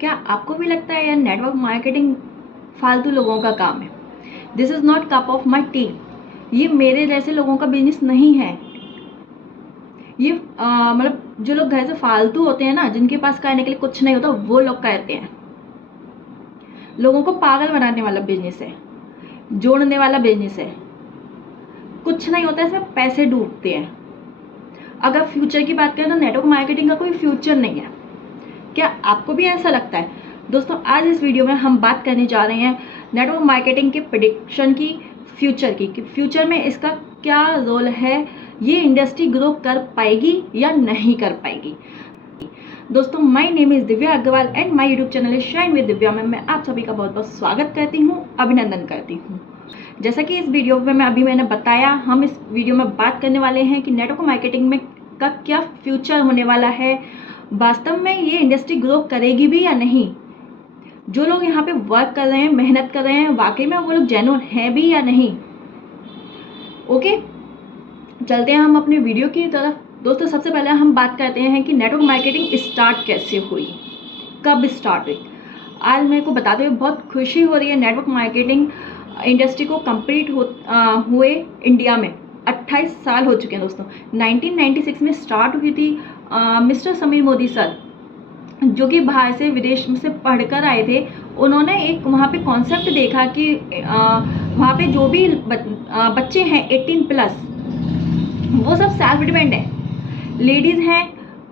क्या आपको भी लगता है यार नेटवर्क मार्केटिंग फालतू लोगों का काम है? This is not cup of my T. ये मेरे जैसे लोगों का बिजनेस नहीं है। ये मतलब जो लोग घर से फालतू होते हैं ना, जिनके पास करने के लिए कुछ नहीं होता, वो लोग करते हैं। लोगों को पागल बनाने वाला बिजनेस है, जोड़ने वाला बिजनेस है। कुछ नहीं होता, इसमें पैसे डूबते हैं। अगर फ्यूचर की बात करें तो नेटवर्क मार्केटिंग का कोई फ्यूचर नहीं है। क्या आपको भी ऐसा लगता है? दोस्तों, आज इस वीडियो में हम बात करने जा रहे हैं नेटवर्क मार्केटिंग के प्रेडिक्शन की, फ्यूचर की, कि फ्यूचर में इसका क्या रोल है, ये इंडस्ट्री ग्रो कर पाएगी या नहीं कर पाएगी। दोस्तों, my name is Divya Agarwal and my YouTube channel is shine with Divya में मैं आप सभी का बहुत बहुत स्वागत करती हूँ, अभिनंदन करती हूँ। जैसा कि इस वीडियो में मैंने बताया, हम इस वीडियो में बात करने वाले हैं कि नेटवर्क मार्केटिंग में का क्या फ्यूचर होने वाला है, वास्तव में ये इंडस्ट्री ग्रो करेगी भी या नहीं, जो लोग यहाँ पे वर्क कर रहे हैं, मेहनत कर रहे हैं, वाकई में वो लोग जेन्युइन हैं भी या नहीं। ओके, चलते हैं हम अपने वीडियो की तरफ। दोस्तों, सबसे पहले हम बात करते हैं कि नेटवर्क मार्केटिंग स्टार्ट कैसे हुई, कब स्टार्ट हुई। आज मेरे को बताते हुए बहुत खुशी हो रही है। नेटवर्क मार्केटिंग इंडस्ट्री को कंप्लीट हुए इंडिया में 28 साल हो चुके हैं। दोस्तों, 1996 में स्टार्ट हुई थी। मिस्टर समीर मोदी सर, जो कि बाहर से, विदेश से पढ़कर आए थे, उन्होंने एक वहाँ पे कॉन्सेप्ट देखा कि वहाँ पे जो भी बच्चे हैं 18+, वो सब सेल्फ डिपेंड है। लेडीज़ हैं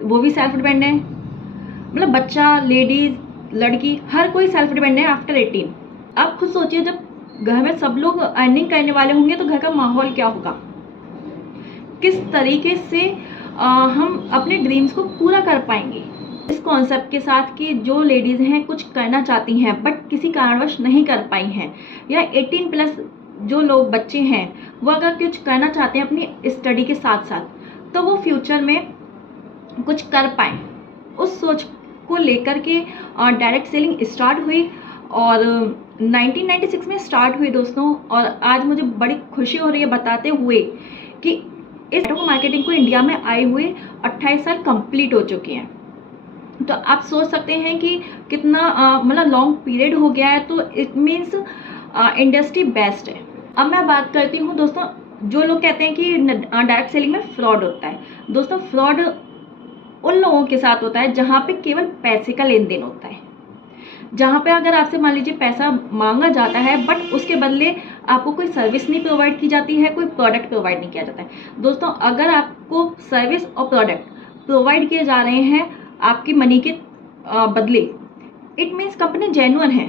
वो भी सेल्फ डिपेंड है, मतलब बच्चा, लेडीज़, लड़की, हर कोई सेल्फ डिपेंड है आफ्टर 18। आप खुद सोचिए, जब घर में सब लोग अर्निंग करने वाले होंगे तो घर का माहौल क्या होगा, किस तरीके से हम अपने ड्रीम्स को पूरा कर पाएंगे। इस कॉन्सेप्ट के साथ कि जो लेडीज़ हैं कुछ करना चाहती हैं बट किसी कारणवश नहीं कर पाई हैं, या 18+ जो लोग बच्चे हैं वो अगर कुछ करना चाहते हैं अपनी स्टडी के साथ साथ, तो वो फ्यूचर में कुछ कर पाएँ, उस सोच को लेकर के डायरेक्ट सेलिंग स्टार्ट हुई और 1996 में स्टार्ट हुई दोस्तों। और आज मुझे बड़ी खुशी हो रही है बताते हुए कि इस नेटवर्क मार्केटिंग को इंडिया में आए हुए 28 साल कंप्लीट हो चुके हैं। तो आप सोच सकते हैं कि कितना मतलब लॉन्ग पीरियड हो गया है, तो इट मीन्स इंडस्ट्री बेस्ट है। अब मैं बात करती हूँ दोस्तों, जो लोग कहते हैं कि डायरेक्ट सेलिंग में फ्रॉड होता है। दोस्तों, फ्रॉड उन लोगों के साथ होता है जहाँ पे केवल पैसे का लेन देन होता है, जहाँ पे अगर आपसे मान लीजिए पैसा मांगा जाता है बट उसके बदले आपको कोई सर्विस नहीं प्रोवाइड की जाती है, कोई प्रोडक्ट प्रोवाइड नहीं किया जाता है। दोस्तों, अगर आपको सर्विस और प्रोडक्ट प्रोवाइड किए जा रहे हैं आपकी मनी के बदले, इट मीन्स कंपनी जेन्युइन है।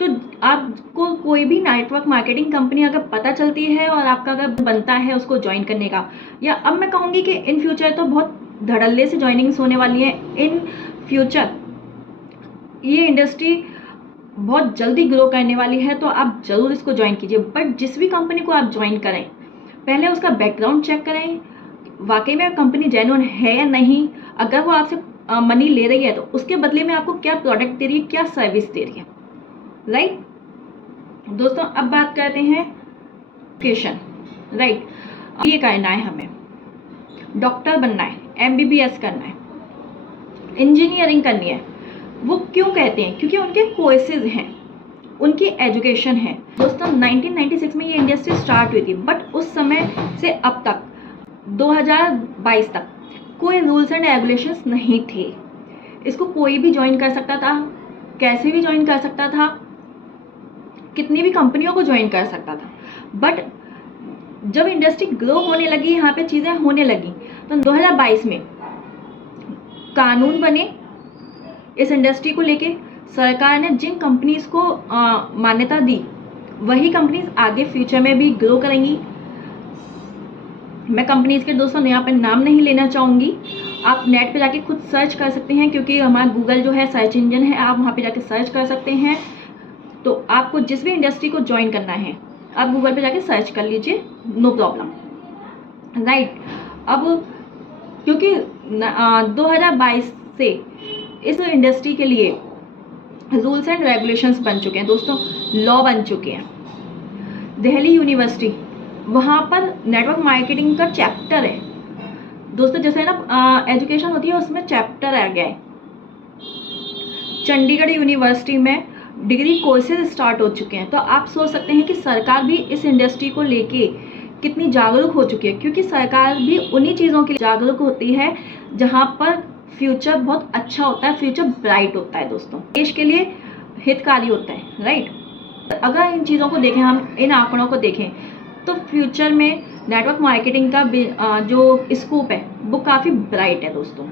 तो आपको कोई भी नेटवर्क मार्केटिंग कंपनी अगर पता चलती है और आपका अगर बनता है उसको ज्वाइन करने का, या अब मैं कहूँगी कि इन फ्यूचर तो बहुत धड़ल्ले से ज्वाइनिंग्स होने वाली हैं। इन फ्यूचर ये इंडस्ट्री बहुत जल्दी ग्रो करने वाली है, तो आप ज़रूर इसको ज्वाइन कीजिए। बट जिस भी कंपनी को आप ज्वाइन करें, पहले उसका बैकग्राउंड चेक करें, वाकई में कंपनी जेन्युइन है या नहीं। अगर वो आपसे मनी ले रही है तो उसके बदले में आपको क्या प्रोडक्ट दे रही है, क्या सर्विस दे रही है, राइट। दोस्तों, अब बात करते हैं एजुकेशन, राइट। ये करना है, हमें डॉक्टर बनना है, MBBS करना है, इंजीनियरिंग करनी है। वो क्यों कहते हैं? क्योंकि उनके कोर्सेज हैं, उनकी एजुकेशन है। दोस्तों, 1996 में ये इंडस्ट्री स्टार्ट हुई थी, बट उस समय से अब तक 2022 तक कोई रूल्स एंड रेगुलेशंस नहीं थे। इसको कोई भी ज्वाइन कर सकता था, कैसे भी ज्वाइन कर सकता था, कितनी भी कंपनियों को ज्वाइन कर सकता था। बट जब इंडस्ट्री ग्रो होने लगी, यहाँ पे चीज़ें होने लगी, तो 2022 में कानून बने इस इंडस्ट्री को लेके। सरकार ने जिन कंपनीज को मान्यता दी, वही कंपनीज आगे फ्यूचर में भी ग्रो करेंगी। मैं कंपनीज के दोस्तों यहाँ पे नाम नहीं लेना चाहूँगी, आप नेट पे जाके खुद सर्च कर सकते हैं, क्योंकि हमारा गूगल जो है सर्च इंजन है, आप वहाँ पे जाके सर्च कर सकते हैं। तो आपको जिस भी इंडस्ट्री को ज्वाइन करना है, आप गूगल पे जाके सर्च कर लीजिए, नो प्रॉब्लम, राइट। अब क्योंकि 2022 से इस इंडस्ट्री के लिए रूल्स एंड रेगुलेशंस बन चुके हैं दोस्तों, लॉ बन चुके हैं। दिल्ली यूनिवर्सिटी, वहाँ पर नेटवर्क मार्केटिंग का चैप्टर है दोस्तों। जैसे ना एजुकेशन होती है, उसमें चैप्टर आ गया है। चंडीगढ़ यूनिवर्सिटी में डिग्री कोर्सेज स्टार्ट हो चुके हैं। तो आप सोच सकते हैं कि सरकार भी इस इंडस्ट्री को लेके कितनी जागरूक हो चुकी है, क्योंकि सरकार भी उन्हीं चीज़ों के लिए जागरूक होती है जहाँ पर फ्यूचर बहुत अच्छा होता है, फ्यूचर ब्राइट होता है दोस्तों, देश के लिए हितकारी होता है, राइट। अगर इन चीज़ों को देखें, हम इन आंकड़ों को देखें, तो फ्यूचर में नेटवर्क मार्केटिंग का जो स्कोप है वो काफ़ी ब्राइट है दोस्तों।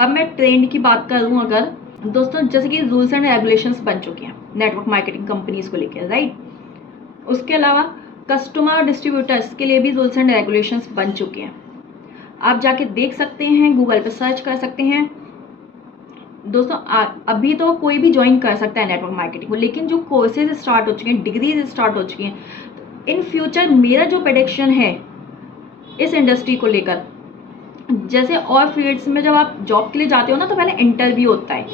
अब मैं ट्रेंड की बात करूँ अगर दोस्तों, जैसे कि रूल्स एंड रेगुलेशंस बन चुके हैं नेटवर्क मार्केटिंग कंपनीज को लेकर, राइट। उसके अलावा कस्टमर और डिस्ट्रीब्यूटर्स के लिए भी रूल्स एंड रेगुलेशंस बन चुके हैं। आप जाके देख सकते हैं, गूगल पर सर्च कर सकते हैं दोस्तों। अभी तो कोई भी ज्वाइन कर सकता है नेटवर्क मार्केटिंग को, लेकिन जो कोर्सेज स्टार्ट हो चुके हैं, डिग्रीज स्टार्ट हो चुकी हैं, इन फ्यूचर मेरा जो प्रेडिक्शन है इस इंडस्ट्री को लेकर, जैसे और फील्ड्स में जब आप जॉब के लिए जाते हो ना तो पहले इंटरव्यू होता है,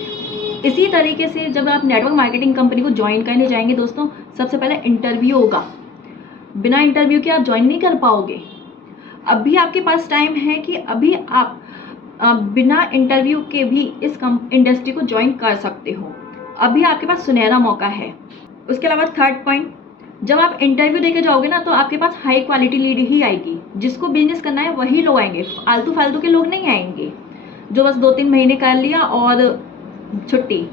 इसी तरीके से जब आप नेटवर्क मार्केटिंग कंपनी को ज्वाइन करने जाएंगे दोस्तों, सबसे पहले इंटरव्यू होगा। बिना इंटरव्यू के आप ज्वाइन नहीं कर पाओगे। अभी आपके पास टाइम है कि अभी आप बिना इंटरव्यू के भी इस इंडस्ट्री को ज्वाइन कर सकते हो। अभी आपके पास सुनहरा मौका है। उसके अलावा थर्ड पॉइंट, जब आप इंटरव्यू देके जाओगे ना तो आपके पास हाई क्वालिटी लीड ही आएगी। जिसको बिजनेस करना है वही लोग आएंगे, आलतू फालतू के लोग नहीं आएंगे जो बस 2-3 महीने कर लिया और छुट्टी।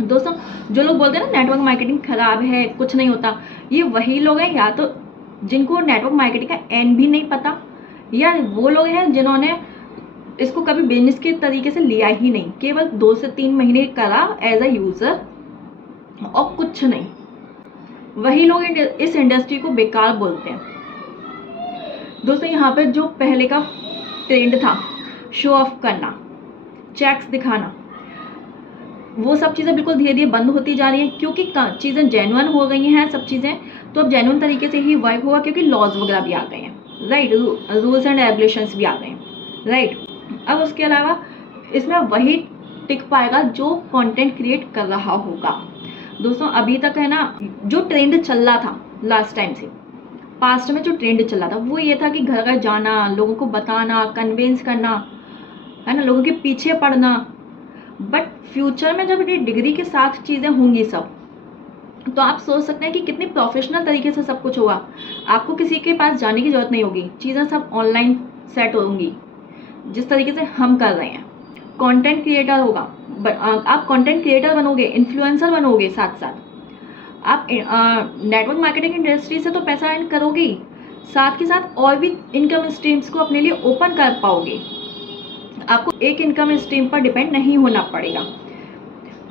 दोस्तों, जो लोग बोलते हैं ना नेटवर्क मार्केटिंग खराब है, कुछ नहीं होता, ये वही लोग हैं या तो जिनको नेटवर्क मार्केटिंग का एन भी नहीं पता, या वो लोग हैं जिन्होंने इसको कभी बिजनेस के तरीके से लिया ही नहीं, केवल 2 से 3 महीने करा एज अ यूजर और कुछ नहीं। वही लोग इस इंडस्ट्री को बेकार बोलते हैं दोस्तों। यहाँ पर जो पहले का ट्रेंड था शो ऑफ करना, चेक्स दिखाना, वो सब चीज़ें बिल्कुल धीरे धीरे बंद होती जा रही हैं, क्योंकि चीज़ें जेन्युइन हो गई हैं सब चीज़ें। तो अब जेन्युइन तरीके से ही वर्क होगा, क्योंकि लॉज वगैरह भी आ गए हैं, राइट, रूल्स एंड रेगुलेशंस भी आ गए हैं, राइट। अब उसके अलावा इसमें वही टिक पाएगा जो कंटेंट क्रिएट कर रहा होगा दोस्तों। अभी तक है ना, जो ट्रेंड चल रहा था लास्ट टाइम से, पास्ट में जो ट्रेंड चल रहा था वो ये था कि घर घर जाना, लोगों को बताना, कन्विंस करना, है ना, लोगों के पीछे पड़ना। बट फ्यूचर में जब ये डिग्री के साथ चीज़ें होंगी सब, तो आप सोच सकते हैं कि कितनी प्रोफेशनल तरीके से सब कुछ होगा। आपको किसी के पास जाने की ज़रूरत नहीं होगी, चीज़ें सब ऑनलाइन सेट होंगी जिस तरीके से हम कर रहे हैं। कंटेंट क्रिएटर होगा, आप कंटेंट क्रिएटर बनोगे, इन्फ्लुएंसर बनोगे, साथ साथ आप नेटवर्क मार्केटिंग इंडस्ट्री से तो पैसा अर्न करोगे ही, साथ के साथ और भी इनकम स्ट्रीम्स को अपने लिए ओपन कर पाओगे। आपको एक इनकम स्ट्रीम पर डिपेंड नहीं होना पड़ेगा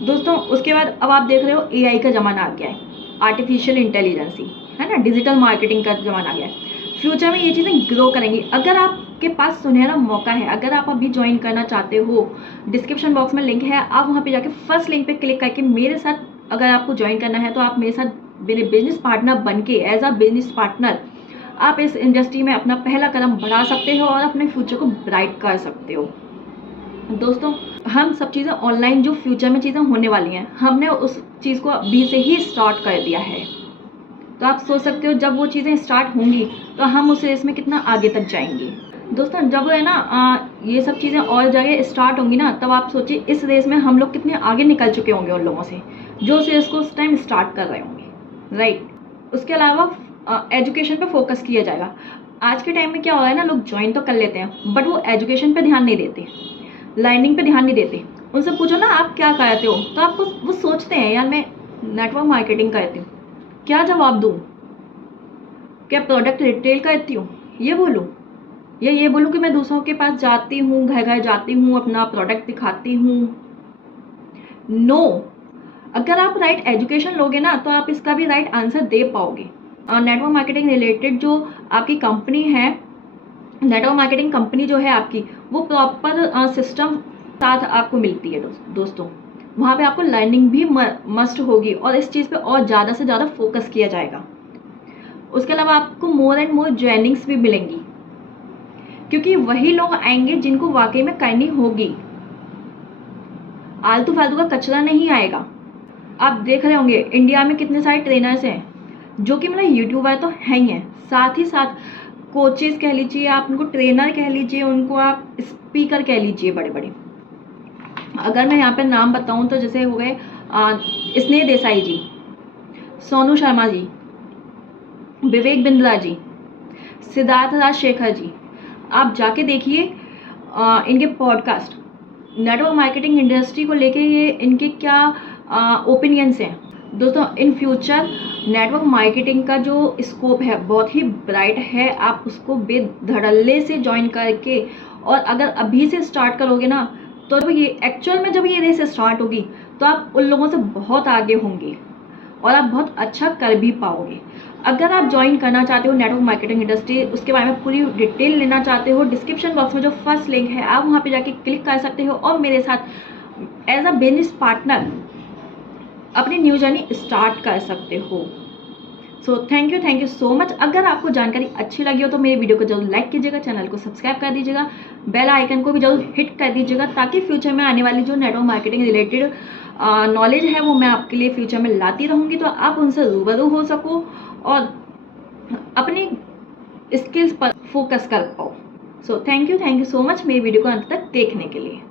दोस्तों। उसके बाद अब आप देख रहे हो एआई का ज़माना आ गया है, आर्टिफिशियल इंटेलिजेंसी, है ना, डिजिटल मार्केटिंग का ज़माना आ गया है। फ्यूचर में ये चीज़ें ग्रो करेंगी। अगर आपके पास सुनहरा मौका है, अगर आप अभी ज्वाइन करना चाहते हो, डिस्क्रिप्शन बॉक्स में लिंक है, आप वहाँ पे जाके फर्स्ट लिंक पे क्लिक करके मेरे साथ अगर आपको ज्वाइन करना है तो आप मेरे साथ मेरे बिजनेस पार्टनर बन के एज अ बिजनेस पार्टनर आप इस इंडस्ट्री में अपना पहला कदम बढ़ा सकते हो और अपने फ्यूचर को ब्राइट कर सकते हो दोस्तों। हम सब चीज़ें ऑनलाइन, जो फ्यूचर में चीज़ें होने वाली हैं, हमने उस चीज़ को अभी से ही स्टार्ट कर दिया है। तो आप सोच सकते हो जब वो चीज़ें स्टार्ट होंगी तो हम उस रेस में कितना आगे तक जाएंगे दोस्तों। जब है ना ये सब चीज़ें और जगह स्टार्ट होंगी ना, तब आप सोचिए इस रेस में हम लोग कितने आगे निकल चुके होंगे उन लोगों से जो उस रेस को उस टाइम स्टार्ट कर रहे होंगे, राइट। उसके अलावा एजुकेशन पे फोकस किया जाएगा। आज के टाइम में क्या हो रहा है ना, लोग ज्वाइन तो कर लेते हैं बट वो एजुकेशन पे ध्यान नहीं देते, लर्निंग पे ध्यान नहीं देते। उनसे पूछो ना आप क्या करते हो, तो आपको वो सोचते हैं यार मैं नेटवर्क मार्केटिंग करती हूँ। क्या जवाब दूँ? क्या प्रोडक्ट रिटेल करती हूँ ये बोलूँ, या ये बोलूँ कि मैं दूसरों के पास जाती हूँ, घर घर जाती हूँ, अपना प्रोडक्ट दिखाती हूँ? नो। अगर आप राइट एजुकेशन लोगे ना तो आप इसका भी राइट आंसर दे पाओगे। नेटवर्क मार्केटिंग रिलेटेड जो आपकी कंपनी है, नेटवर्क मार्केटिंग कंपनी जो है आपकी, वो प्रॉपर सिस्टम साथ आपको मिलती है दोस्तों। वहाँ पे आपको लर्निंग भी मस्ट होगी और इस चीज़ पे और ज़्यादा से ज़्यादा फोकस किया जाएगा। उसके अलावा आपको मोर एंड मोर ज्वाइनिंग्स भी मिलेंगी, क्योंकि वही लोग आएंगे जिनको वाकई में करनी होगी। आलतू फालतू का कचरा नहीं आएगा। आप देख रहे होंगे इंडिया में कितने सारे ट्रेनर्स हैं जो कि मतलब यूट्यूबर तो हैं ही हैं, साथ ही साथ कोचेस कह लीजिए, आप उनको ट्रेनर कह लीजिए, उनको आप स्पीकर कह लीजिए, बड़े बड़े। अगर मैं यहाँ पे नाम बताऊँ तो जैसे हो गए स्नेह देसाई जी, सोनू शर्मा जी, विवेक बिंद्रा जी, सिद्धार्थ राजशेखर जी। आप जाके देखिए इनके पॉडकास्ट, नेटवर्क मार्केटिंग इंडस्ट्री को लेके ये इनके क्या ओपिनियंस हैं। दोस्तों, इन फ्यूचर नेटवर्क मार्केटिंग का जो स्कोप है बहुत ही ब्राइट है। आप उसको बेधड़ल्ले से ज्वाइन करके, और अगर अभी से स्टार्ट करोगे ना, तो ये एक्चुअल में जब ये रेस स्टार्ट होगी तो आप उन लोगों से बहुत आगे होंगे और आप बहुत अच्छा कर भी पाओगे। अगर आप ज्वाइन करना चाहते हो नेटवर्क मार्केटिंग इंडस्ट्री, उसके बारे में पूरी डिटेल लेना चाहते हो, डिस्क्रिप्शन बॉक्स में जो फर्स्ट लिंक है आप वहाँ पे जाके क्लिक कर सकते हो और मेरे साथ एज अ बिजनेस पार्टनर अपनी न्यू जर्नी स्टार्ट कर सकते हो। So thank you so much. अगर आपको जानकारी अच्छी लगी हो तो मेरे वीडियो को जरूर लाइक कीजिएगा, चैनल को सब्सक्राइब कर दीजिएगा, बेल आइकन को भी जरूर हिट कर दीजिएगा, ताकि फ्यूचर में आने वाली जो नेटवर्क मार्केटिंग रिलेटेड नॉलेज है वो मैं आपके लिए फ्यूचर में लाती रहूँगी, तो आप उनसे रूबरू हो सको और अपने स्किल्स पर फोकस कर पाओ। So thank you so much मेरी वीडियो को अंत तक देखने के लिए।